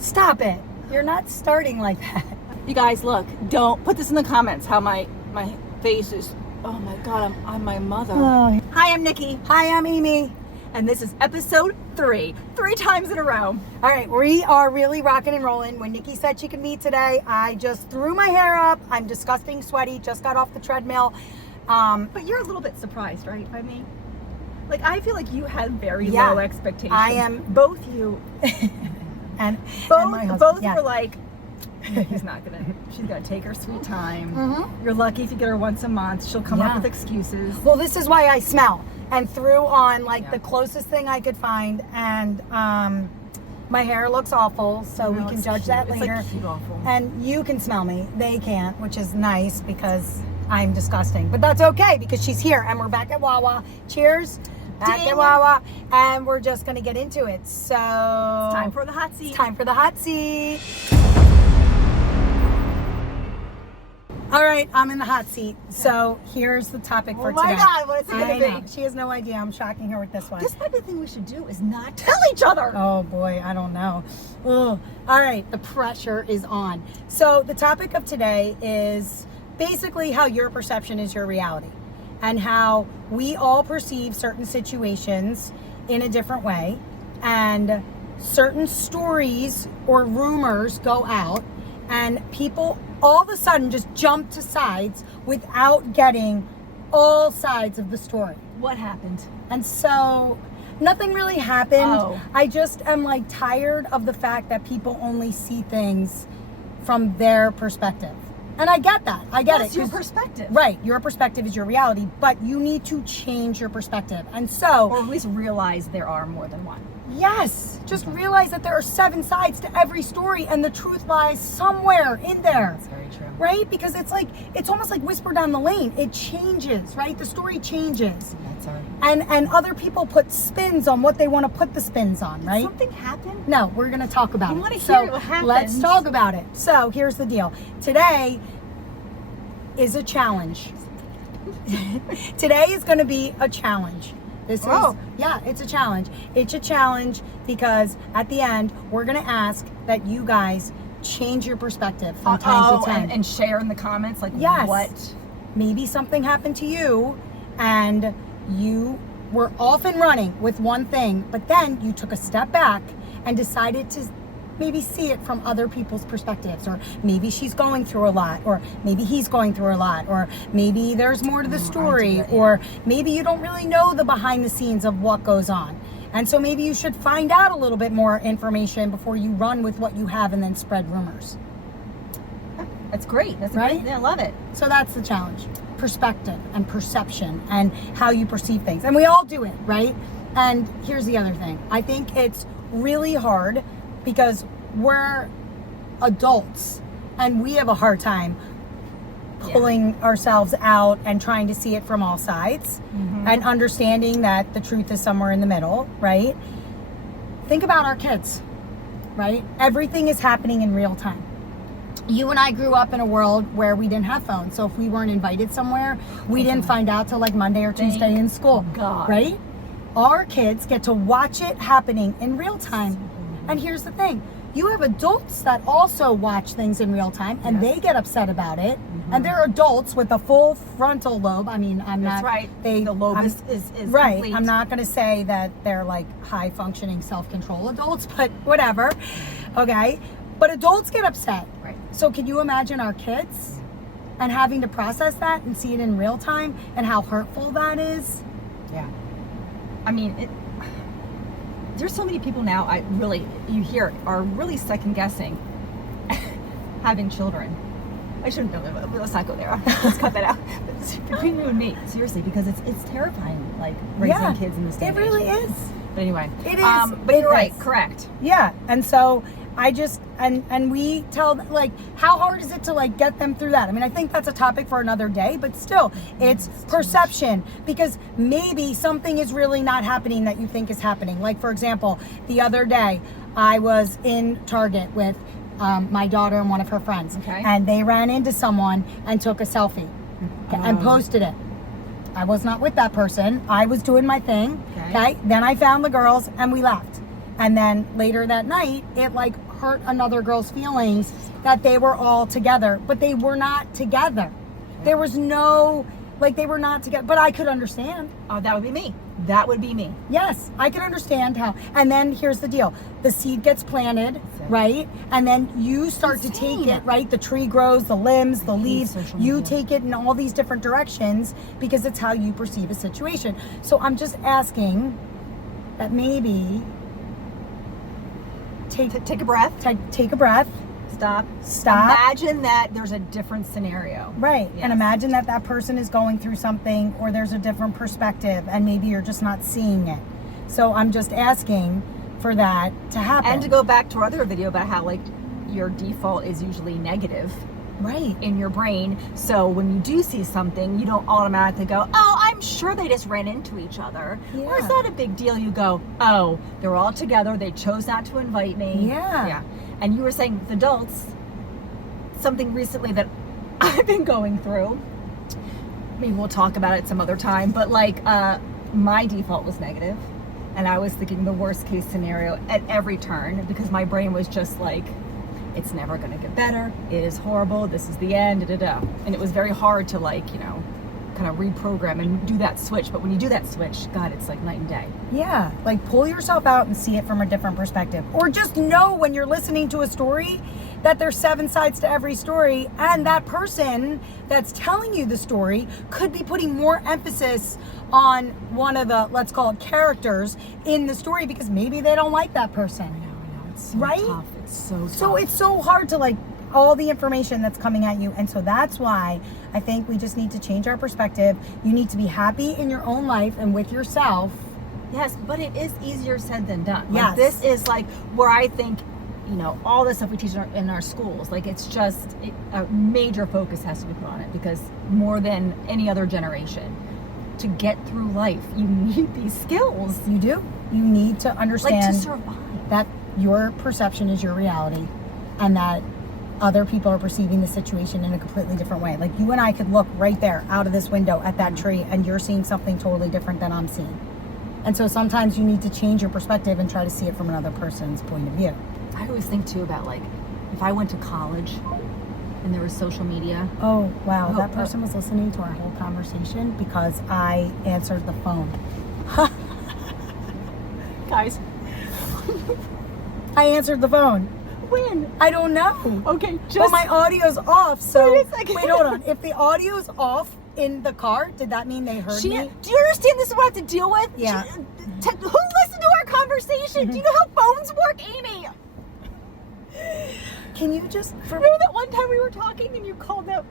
Stop it. You're not starting like that. You guys, look, don't put this in the comments how my face is. Oh my God, I'm my mother. Oh. Hi, I'm Nikki. Hi, I'm Amy. And this is episode 3 times in a row. All right, we are really rocking and rolling. When Nikki said she could meet today, I just threw my hair up. I'm disgusting sweaty, just got off the treadmill. But you're a little bit surprised, right, by me? Like, I feel like you had very low expectations. I am. Both you and my husband. Both yes. were like, she's gonna take her sweet time. Mm-hmm. You're lucky if you get her once a month. She'll come up with excuses. Well, this is why I smell. And threw on the closest thing I could find, and my hair looks awful, so we can judge that later. It's like cute awful. And you can smell me. They can't, which is nice because I'm disgusting. But that's okay because she's here, and we're back at Wawa. Cheers. Back at Wawa, and we're just going to get into it. So it's time for the hot seat. It's time for the hot seat. All right, I'm in the hot seat. So here's the topic for today. Oh my God, what's it going to be? She has no idea. I'm shocking her with this one. This might be the thing we should do is not tell each other. Oh boy, I don't know. Ugh. All right, the pressure is on. So the topic of today is basically how your perception is your reality, and how we all perceive certain situations in a different way, and certain stories or rumors go out, and people all of a sudden just jump to sides without getting all sides of the story. What happened? And so nothing really happened. Oh. I just am like tired of the fact that people only see things from their perspective. And I get that. I get it. That's your perspective. Right. Your perspective is your reality, but you need to change your perspective. And so, or at least realize there are more than one. Yes. Just realize that there are 7 sides to every story, and the truth lies somewhere in there. That's very true. Right? Because it's almost like whisper down the lane. It changes, right? The story changes. That's right. And other people put spins on what they want to put the spins on, right? Did something happen? No, we're going to talk about it. I want to hear what happened. Let's talk about it. So here's the deal. Today is a challenge. Today is going to be a challenge. It's a challenge. It's a challenge because at the end, we're going to ask that you guys change your perspective from time to time. And share in the comments, like, what? Maybe something happened to you and you were off and running with one thing, but then you took a step back and decided to maybe see it from other people's perspectives, or maybe she's going through a lot, or maybe he's going through a lot, or maybe there's more to the story, or maybe you don't really know the behind the scenes of what goes on. And so maybe you should find out a little bit more information before you run with what you have and then spread rumors. That's great. That's right. I love it. So that's the challenge. Perspective and perception and how you perceive things. And we all do it, right? And here's the other thing. I think it's really hard because we're adults and we have a hard time pulling ourselves out and trying to see it from all sides and understanding that the truth is somewhere in the middle, right? Think about our kids, right? Everything is happening in real time. You and I grew up in a world where we didn't have phones. So if we weren't invited somewhere, we didn't find out till like Monday or Tuesday in school, right? Our kids get to watch it happening in real time. And here's the thing. You have adults that also watch things in real time and they get upset about it. And they're adults with a full frontal lobe. I mean, That's right. The lobe is right. complete. I'm not going to say that they're like high functioning self-control adults, but whatever. Okay. But adults get upset. Right. So can you imagine our kids and having to process that and see it in real time and how hurtful that is? Yeah. I mean, there's so many people now you hear are really second guessing having children. I shouldn't know that, but let's not go there. Let's cut that out. It's between you and me, seriously, because it's terrifying, like raising kids in this day. It really is. But anyway, it is. But you're right, correct. Yeah, and so I just and we tell like how hard is it to like get them through that? I mean, I think that's a topic for another day, but still, it's perception because maybe something is really not happening that you think is happening. Like for example, the other day I was in Target with my daughter and one of her friends. Okay. And they ran into someone and took a selfie and posted it. I was not with that person. I was doing my thing. Okay. Then I found the girls and we left. And then later that night, it like hurt another girl's feelings that they were all together, but they were not together. There was no, like they were not together, but I could understand. Oh, that would be me. That would be me. Yes, I can understand how. And then here's the deal. The seed gets planted, right? And then you start to take it, right? The tree grows, the limbs, the leaves. You take it in all these different directions because it's how you perceive a situation. So I'm just asking that maybe take a breath. Take a breath. Stop. Imagine that there's a different scenario. Right. Yes. And imagine that that person is going through something or there's a different perspective and maybe you're just not seeing it. So I'm just asking for that to happen. And to go back to our other video about how like your default is usually negative. Right. In your brain. So when you do see something, you don't automatically go, oh, I'm sure they just ran into each other. Yeah. Or it's not a big deal. You go, oh, they're all together. They chose not to invite me. Yeah. And you were saying with adults, something recently that I've been going through, maybe we'll talk about it some other time, but like my default was negative, and I was thinking the worst case scenario at every turn because my brain was just like, it's never going to get better, it is horrible, this is the end, and it was very hard to like, you know, kind of reprogram and do that switch. But when you do that switch, God, it's like night and day. Yeah, like pull yourself out and see it from a different perspective. Or just know when you're listening to a story that there's 7 sides to every story, and that person that's telling you the story could be putting more emphasis on one of the, let's call it, characters in the story because maybe they don't like that person. I know. It's so right? tough. It's so tough. So it's so hard to like all the information that's coming at you. And so that's why I think we just need to change our perspective. You need to be happy in your own life and with yourself. Yes, but it is easier said than done. Yes. Like, this is like where I think, you know, all the stuff we teach in our schools, like it's just a major focus has to be put on it because more than any other generation, to get through life, you need these skills. You do. You need to understand like to survive. That your perception is your reality and that other people are perceiving the situation in a completely different way. Like you and I could look right there out of this window at that tree and you're seeing something totally different than I'm seeing. And so sometimes you need to change your perspective and try to see it from another person's point of view. I always think too about like if I went to college and there was social media. Oh, wow. That person was listening to our whole conversation because I answered the phone. Guys. I answered the phone. When? I don't know. Okay, just... Well, my audio's off, so... Wait a second. Wait, hold on. If the audio's off in the car, did that mean they heard me? Do you understand this is what I have to deal with? Yeah. Who listened to our conversation? Do you know how phones work, Amy? Can you just... Remember that one time we were talking and you called out...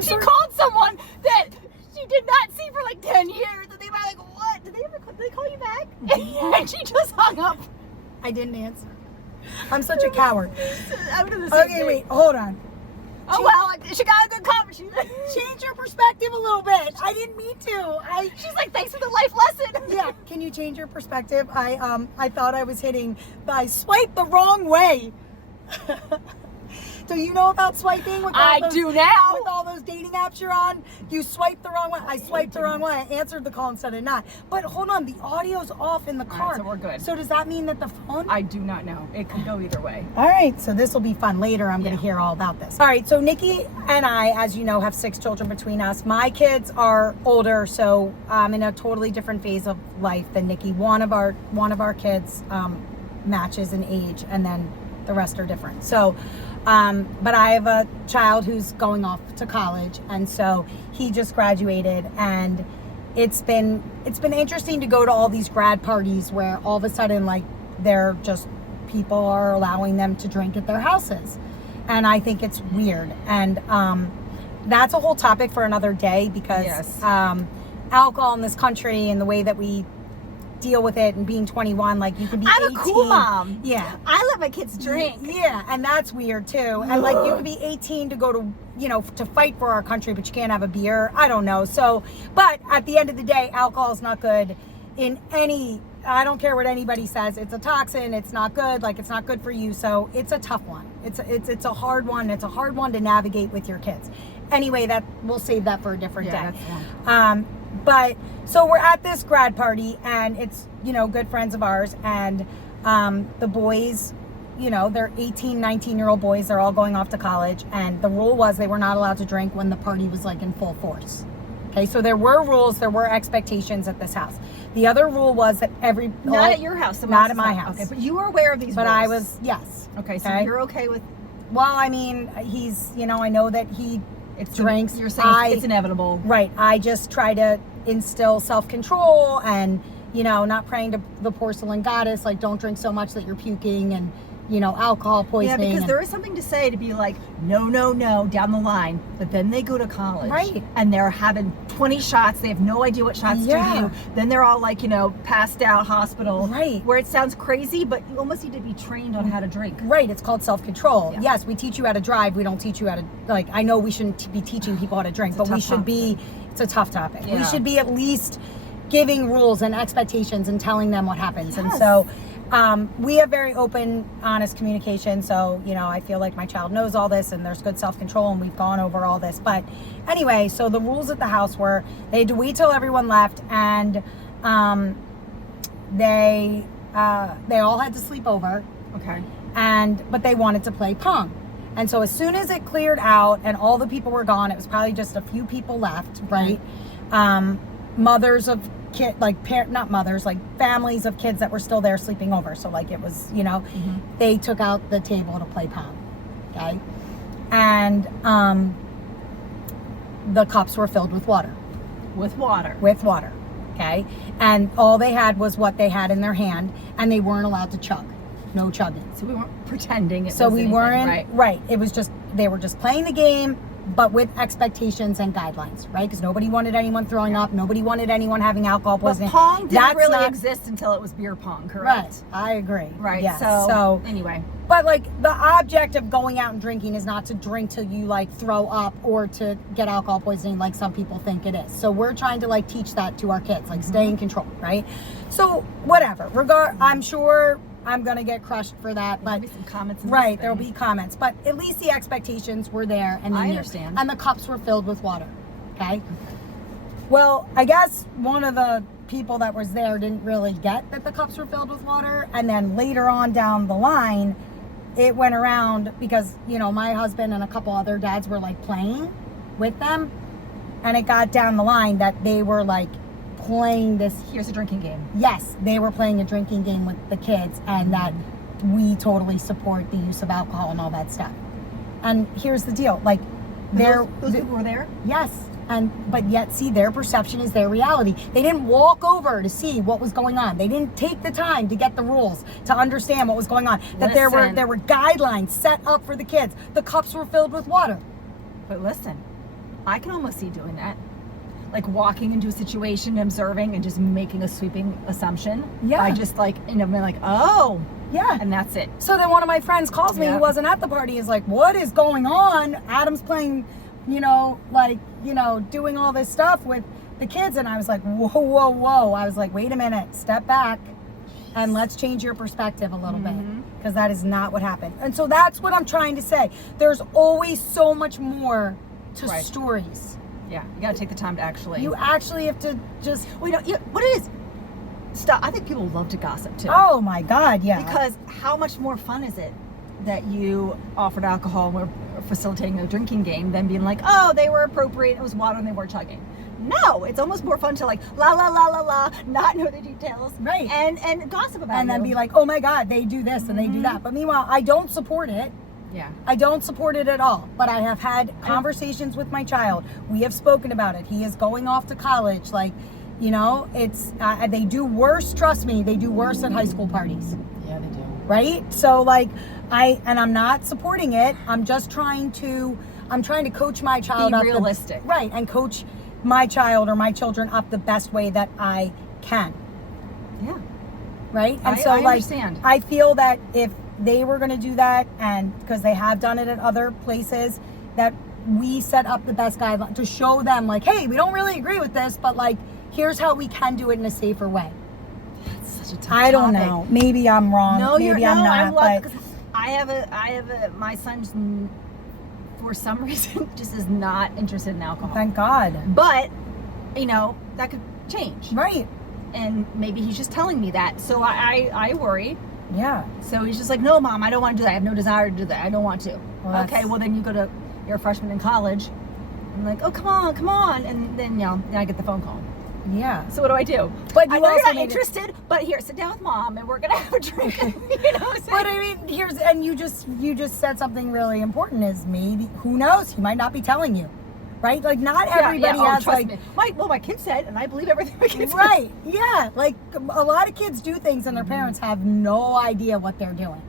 She called someone that she did not see for like 10 years. And they were like, what? Did they call you back? And she just hung up. I didn't answer. I'm such a coward. I'm doing the same thing. Wait, hold on. Oh, well, she got a good comment. Change your perspective a little bit. I didn't mean to. She's like, thanks for the life lesson. Yeah, can you change your perspective? I thought I I swiped the wrong way. Do you know about swiping? I do now. With all those dating apps you're on, you swipe the wrong way. I swiped the wrong way. I answered the call instead of not. But hold on, the audio's off in the car. All right, so we're good. So does that mean that the phone? I do not know. It could go either way. All right, so this will be fun. Later, I'm going to hear all about this. All right, so Nikki and I, as you know, have 6 children between us. My kids are older, so I'm in a totally different phase of life than Nikki. One of our kids matches in age, and then the rest are different. So. But I have a child who's going off to college, and so he just graduated, and it's been interesting to go to all these grad parties where all of a sudden like they're just people are allowing them to drink at their houses, and I think it's weird, and that's a whole topic for another day because alcohol in this country and the way that we deal with it and being 21, like you could be 18. I'm a cool mom. Yeah. I let my kids drink. Yeah, and that's weird too. And like you could be 18 to go to, to fight for our country, but you can't have a beer. I don't know. So, but at the end of the day, alcohol is not good in any I don't care what anybody says. It's a toxin. It's not good. Like, it's not good for you. So it's a tough one. It's a hard one. It's a hard one to navigate with your kids. Anyway, we'll save that for a different day. That's But so we're at this grad party, and it's, good friends of ours, and the boys, they're 18, 19-year-old boys. They're all going off to college, and the rule was they were not allowed to drink when the party was like in full force. Okay, so there were rules, there were expectations at this house. The other rule was that not at your house, not at my house. Okay, but you were aware of these but rules. I was, yes. Okay, so you're okay with. Well, I mean, he's, I know that he drinks. You're saying it's inevitable. Right. I just try to instill self-control and, not praying to the porcelain goddess, like, don't drink so much that you're puking and, alcohol poisoning. Yeah, because there is something to say to be like, no, down the line. But then they go to college. Right. And they're having 20 shots. They have no idea what shots to do. Then they're all like, passed out, hospital. Right. Where it sounds crazy, but you almost need to be trained on how to drink. Right. It's called self-control. Yeah. Yes, we teach you how to drive. We don't teach you how to, I know we shouldn't be teaching people how to drink, but we should be, it's a tough topic. Yeah. We should be at least giving rules and expectations and telling them what happens. Yes. And so we have very open, honest communication. So, I feel like my child knows all this and there's good self-control and we've gone over all this. But anyway, so the rules at the house were they had to wait till everyone left, and they all had to sleep over. Okay. But they wanted to play Pong. And so as soon as it cleared out and all the people were gone, it was probably just a few people left, right? Mothers of kids, not mothers, like families of kids that were still there sleeping over. So like it was, they took out the table to play Pong, okay? And the cups were filled with water. With water. With water, okay? And all they had was what they had in their hand, and they weren't allowed to chug. No chugging. So we weren't pretending it so was we anything, weren't right. It was just they were just playing the game, but with expectations and guidelines, right? Because nobody wanted anyone throwing up, nobody wanted anyone having alcohol poisoning. But Pong didn't really exist until it was beer pong, correct? Right. I agree. Right. Yes. So anyway, but like the object of going out and drinking is not to drink till you like throw up or to get alcohol poisoning, like some people think it is. So we're trying to like teach that to our kids, like stay in control, right? So whatever. I'm sure I'm gonna get crushed for that, but there'll be some comments. Right, there'll be comments, but at least the expectations were there, and I understand. And the cups were filled with water. Okay. Well, I guess one of the people that was there didn't really get that the cups were filled with water, and then later on down the line, it went around because my husband and a couple other dads were like playing with them, and it got down the line that they were like playing this. Here's a drinking game. Yes, they were playing a drinking game with the kids, and that we totally support the use of alcohol and all that stuff. And here's the deal, like those people were there. Yes, but yet see, their perception is their reality. They didn't walk over to see what was going on. They didn't take the time to get the rules, to understand what was going on. That there were guidelines set up for the kids. The cups were filled with water. But listen, I can almost see doing that. Like walking into a situation, observing, and just making a sweeping assumption. Yeah. I just being like, oh. Yeah. And that's it. So then one of my friends calls me who wasn't at the party, is like, what is going on? Adam's playing, doing all this stuff with the kids. And I was like, whoa. I was like, wait a minute, step back and let's change your perspective a little bit, because that is not what happened. And so that's what I'm trying to say. There's always so much more to stories. Yeah, you gotta take the time to actually. You actually have to just. Well, what it is. Stop. I think people love to gossip too. Oh my God, yeah. Because how much more fun is it that you offered alcohol and were facilitating a drinking game than being like, oh, they were appropriate, it was water and they weren't chugging. No, it's almost more fun to like la la la la la, not know the details, right? And gossip about it, and then be like, oh my God, they do this and they do that. But meanwhile, I don't support it. Yeah. I don't support it at all, but I have had conversations with my child. We have spoken about it. He is going off to college. It's, they do worse, trust me, they do worse at high school parties. Yeah, they do. Right? So I'm not supporting it. I'm just trying to coach my child up. Be realistic. Right, and coach my child or my children up the best way that I can. Yeah. Right? And I understand. I feel that if they were going to do that, and because they have done it at other places, that we set up the best guideline to show them like, hey, we don't really agree with this, but like, here's how we can do it in a safer way. That's such such a tough I don't topic. know. Maybe I'm wrong. No, Maybe I'm not. But I have a my son's for some reason just is not interested in alcohol. thank God. But you know that could change, Right. and maybe he's just telling me that. So I worry. Yeah. So he's just like, no, Mom, I don't want to do that. I have no desire to do that. I don't want to. Well, Okay, well then you're a freshman in college. I'm like, oh come on, and then then I get the phone call. Yeah. So what do I do? But I you know you're also not made it- interested, but here, sit down with Mom, and we're gonna have a drink. You know what I'm saying? But I mean, you just said something really important. Is maybe, who knows? He might not be telling you, right? Like not everybody Oh, has trust like. me. My kid said, and I believe everything my kid said. Right. Yeah. Like a lot of kids do things and their Mm-hmm. parents have no idea what they're doing.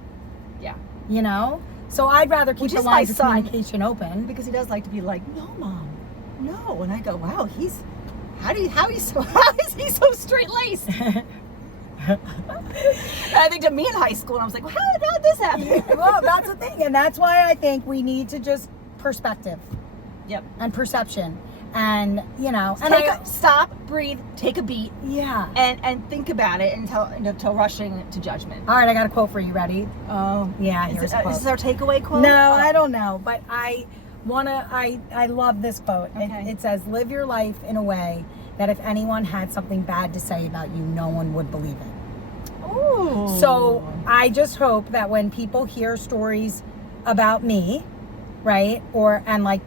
Yeah. You know. So I'd rather keep Which the is my lines of son. communication open. Because he does like to be like, no, Mom, no, and I go, wow, how is he so straight laced? I think to me in high school, and I was like, well, how did this happen? Well, that's the thing, and that's why I think we need to just perspective Yep. and perception, and you know, and Stop, breathe, take a beat, yeah. and think about it until rushing to judgment. All right, I got a quote for you. Ready? Oh, Yeah, is, here's it, a quote. is this our takeaway quote? No, Oh. I don't know, but I love this quote. Okay. It says, "Live your life in a way that if anyone had something bad to say about you, no one would believe it." Ooh. So I just hope that when people hear stories about me, right, and like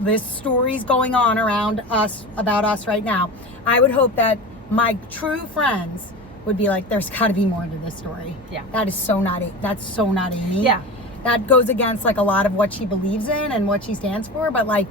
this stories going on around us about us right now, I would hope that my true friends would be like, "There's got to be more to this story." Yeah. That's so not Amy. Yeah. That goes against like a lot of what she believes in and what she stands for, but like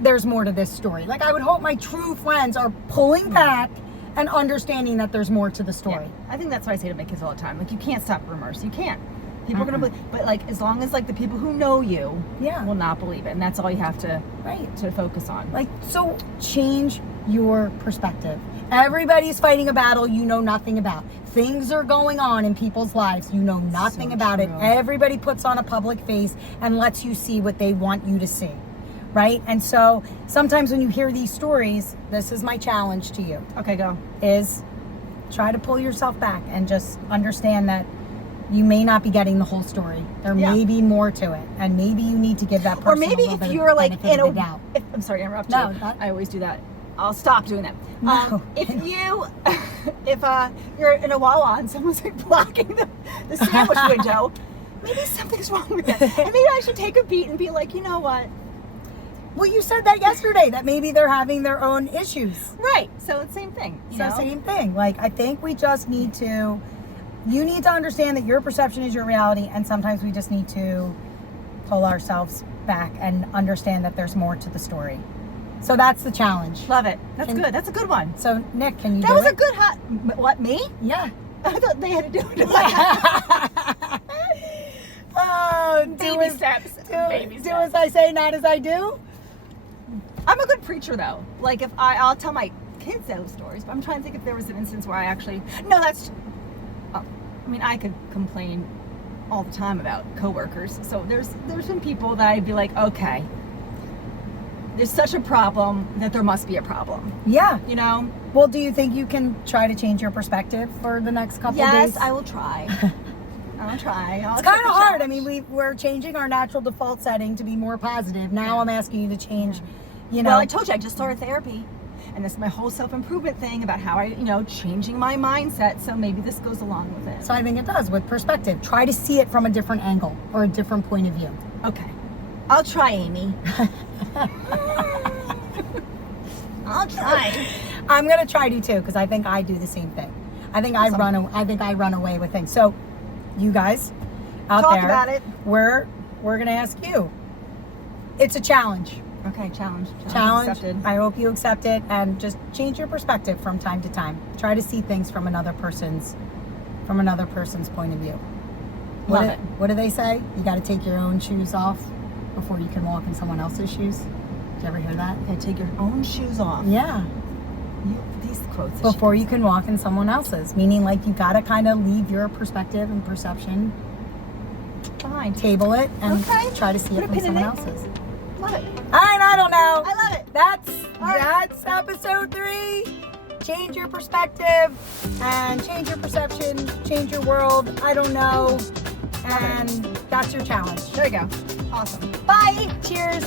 there's more to this story. Like I would hope my true friends are pulling back and understanding that there's more to the story. Yeah. I think that's what I say to my kids all the time. Like, you can't stop rumors. You can't. People are gonna believe, but like as long as like the people who know you Yeah. will not believe it, and that's all you have to Right. focus on. Like, so change your perspective. Everybody's fighting a battle you know nothing about. Things are going on in people's lives you know nothing So about it. true. Everybody puts on a public face and lets you see what they want you to see. Right? And so sometimes when you hear these stories, this is my challenge to you, Okay, go. is try to pull yourself back and just understand that you may not be getting the whole story. There Yeah. may be more to it, and maybe you need to give that person Or maybe a little if bit you of were like benefit in of the doubt. I'm sorry to interrupt No, you. that- I always do that. I'll stop doing that. No. If you're in a Wawa and someone's like blocking the sandwich window, maybe something's wrong with that. And maybe I should take a beat and be like, you know what? Well, you said that yesterday, that maybe they're having their own issues. Right. So it's the same thing. You So know? same thing. Like, I think we just need to, you need to understand that your perception is your reality, and sometimes we just need to pull ourselves back and understand that there's more to the story. So that's the challenge. Love it. That's Can- good. That's a good one. So Nick, can you That do was it? a good hot. What, me? Yeah. I thought they had to do it. Oh, Baby steps. Baby do steps. as I say, not as I do. I'm a good preacher though. Like if I'll tell my kids those stories, but I'm trying to think if there was an instance where I actually I mean, I could complain all the time about coworkers. So there's been people that I'd be like, okay, there's such a problem that there must be a problem. Yeah. You know? Well, do you think you can try to change your perspective for the next couple of days? Yes, I will try. I'll try. It's kind of hard. I mean, we're changing our natural default setting to be more positive. Now Yeah. I'm asking you to change, you know. Well, I told you, I just started therapy. And this is my whole self-improvement thing about how changing my mindset. So maybe this goes along with it. So I think it does with perspective. Try to see it from a different angle or a different point of view. Okay. I'll try, Amy. I'll try. I'm gonna try to too, because I think I do the same thing. I think I run away with things. So, you guys out Talk there, about it. we're gonna ask you. It's a challenge. Okay, challenge. Challenge. Accepted. I hope you accept it and just change your perspective from time to time. Try to see things from another person's point of view. Love it. What do they say? You got to take your own shoes off before you can walk in someone else's shoes. Did you ever hear that? Okay, take your own shoes off. Yeah. These quotes. Before you can walk in someone else's, meaning like you got to kind of leave your perspective and perception, Fine. table it, and Okay. try to see Put it a from pin in someone it. else's. Love it. I don't know. I love it. That's All right. episode 3. change your perspective and change your perception, change your world. I don't know. And that's your challenge. There you go. Awesome. Bye. Cheers.